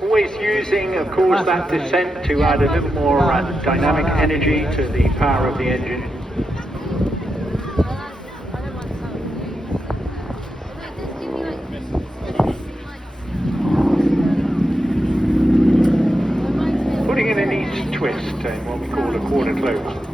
Always using, of course, that descent to add a little more dynamic energy to the power of the engine. Putting in a neat twist in what we call a quarter close.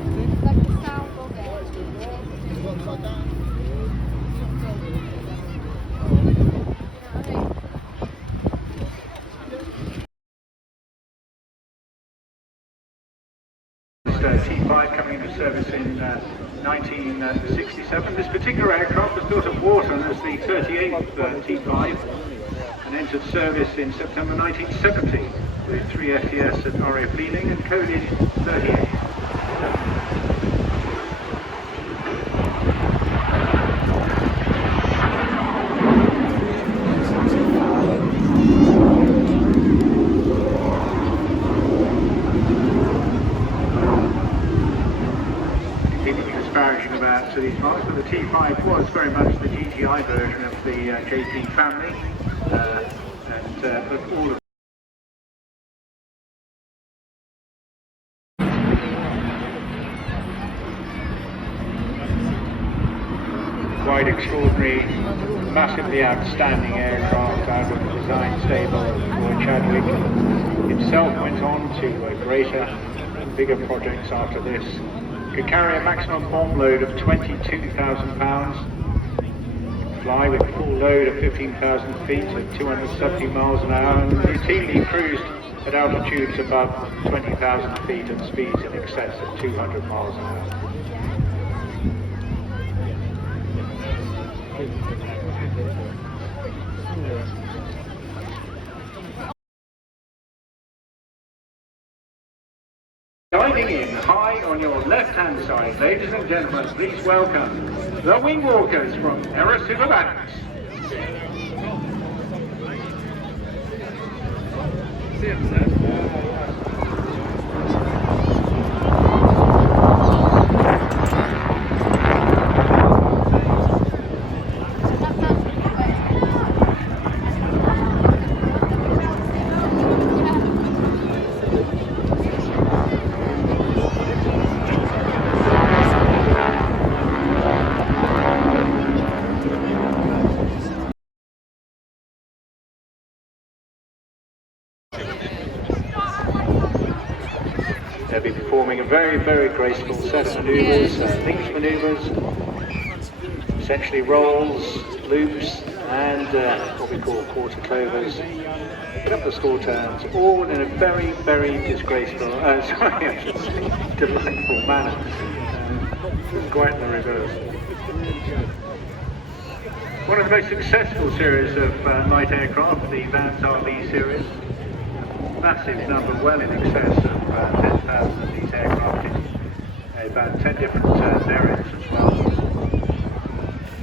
T5 coming into service in 1967. This particular aircraft was built at Wharton as the 38th T5 and entered service in September 1970 with 3 FTS at RAF Leaning and coded 38. About to these marks, but the T5 was very much the GTI version of the JP family, and all of quite extraordinary, massively outstanding aircraft out of the design stable for Chadwick. Himself went on to greater and bigger projects after this. Could carry a maximum bomb load of 22,000 pounds, fly with a full load of 15,000 feet at 270 miles an hour, and routinely cruised at altitudes above 20,000 feet and speeds in excess of 200 miles an hour. Diving in high on your left-hand side, ladies and gentlemen, please welcome the Wing Walkers from Erasuva Banks. They'll be performing a very, very graceful set of manoeuvres, links manoeuvres, essentially rolls, loops, and what we call quarter clovers, a couple of score turns, all in a very, very disgraceful, delightful manner. It's quite the reverse. One of the most successful series of light aircraft, the Vans RB series. Massive number, well in excess of 10,000 of these aircraft in about 10 different variants as well.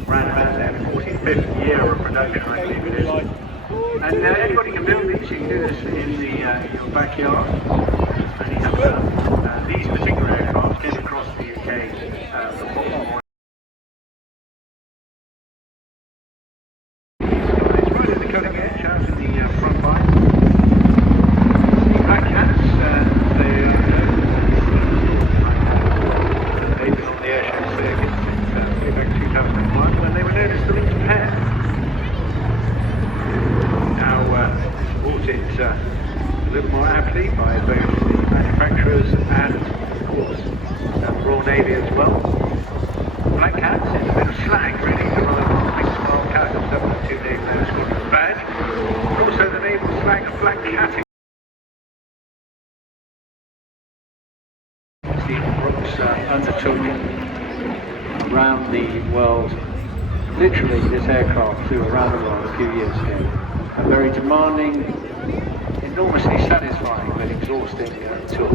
Around about their 45th year of production, I believe it is. And anybody can build these. You can do this in your backyard. And you have these particular aircraft came across the UK from Baltimore. It's right at the cutting edge, out in the front line. Black Cats, they've been on the airshow circuit since way back 2001, when they were known as the Lincoln Pair. Now supported a little more aptly by both the manufacturers and, of course, the Royal Navy as well. Black Cats is a bit of slang, really, the Royal Cat of 702 Naval Squadron badge, but also the naval slang of Black Cat. Undertook around the world. Literally, this aircraft flew around the world a few years ago. A very demanding, enormously satisfying but exhausting exhausting tour.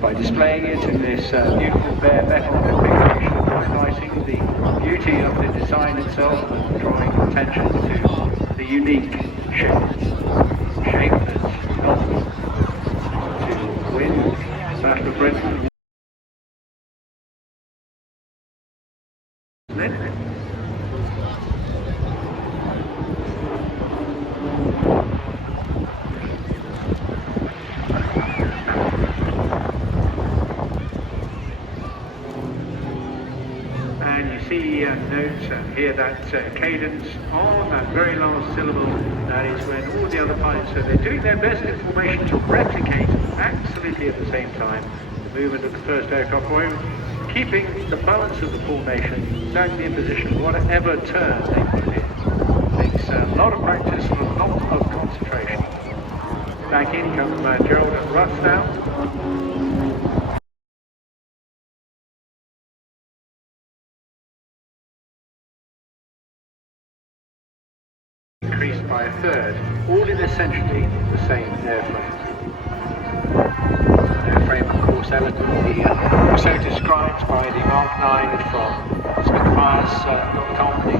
By displaying it in this beautiful bare metal configuration, highlighting the beauty of the design itself, and drawing attention to the unique shape that's helped to win the Battle of Britain. And you see notes and hear that cadence on that very last syllable. That is when all the other pilots, so they're doing their best in formation to replicate absolutely at the same time the movement of the first aircraft forward, keeping the balance of the formation exactly in position, whatever turn they put in. Takes a lot of practice and a lot of concentration. Back in come Gerald and Russ now. Increased by a third, all in essentially the same airframe. Airframe, of course, elegantly also described by the Mark 9 from Spitfires.com, the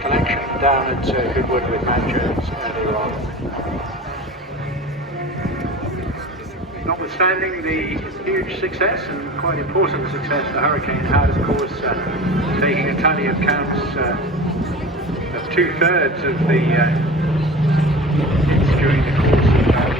collection down at Goodwood with Matt Jones earlier on. Notwithstanding the huge success and quite important success the Hurricane has, of course, taking a tally of counts of 2/3 of the hits during the course of that.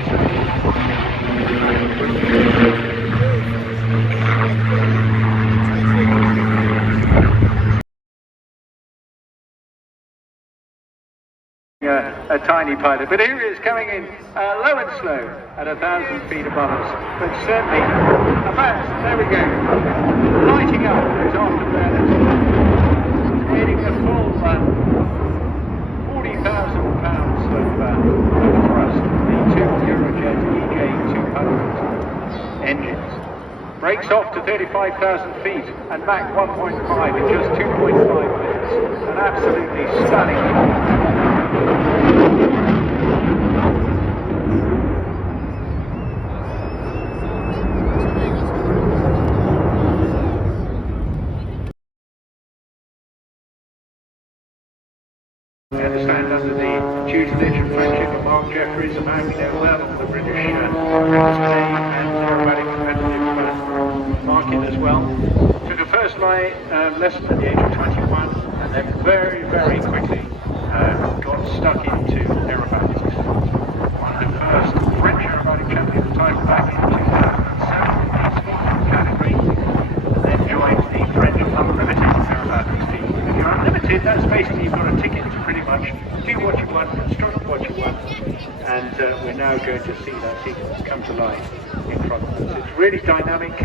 A tiny pilot, but here he is coming in low and slow at 1,000 feet above us, but certainly fast. There we go, lighting up those afterburners, creating a full 40,000 pounds of thrust. The two Eurojet EJ200 engines. Brakes off to 35,000 feet and Mach 1.5 in just 2.5 minutes. An absolutely stunning. I understand under the tutelage and friendship of Mark Jeffries, a man we know well on the British name and aerobatic competitive market as well. Took a first flight lesson at the age of 21 and then very, very quickly got stuck into aerobatics. One of the first French aerobatic champions of time back in 2007 in the sport category, and then joined the French unlimited aerobatics team. If you're unlimited, that's basically you've got a ticket to pretty much do what you want, construct what you want, and we're now going to see that sequence come to life in front of us. It's really dynamic.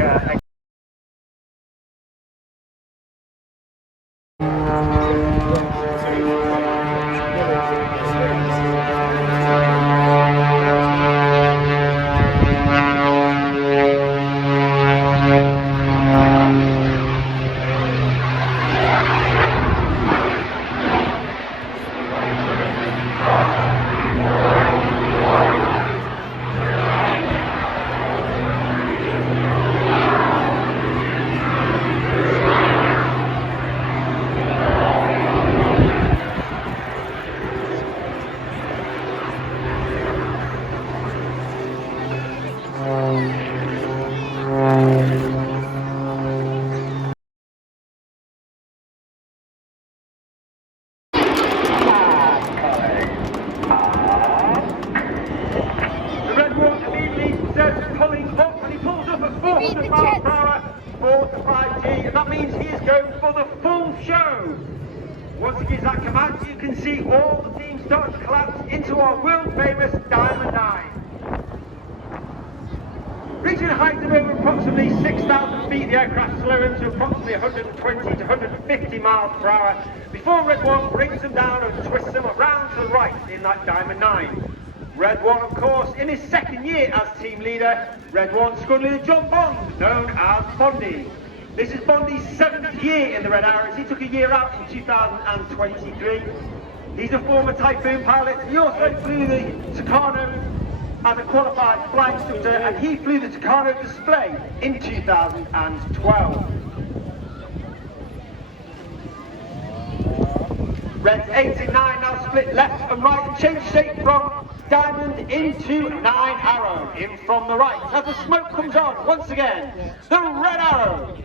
That means he is going for the full show. Once he gives that command, you can see all the teams start to collapse into our world famous Diamond 9. Reaching a height of over approximately 6,000 feet, the aircraft slows to approximately 120 to 150 miles per hour before Red One brings them down and twists them around to the right in that Diamond 9. Red One, of course, in his second year as team leader, Red One scuddling John Bond, known as Bondy. This is Bondi's 7th year in the Red Arrows. He took a year out in 2023. He's a former Typhoon pilot. He also flew the Tucano as a qualified flight instructor, and he flew the Tucano display in 2012. Reds 8 and 9 now split left and right and change shape from diamond into 9 arrow in from the right. As the smoke comes on, once again, the Red Arrow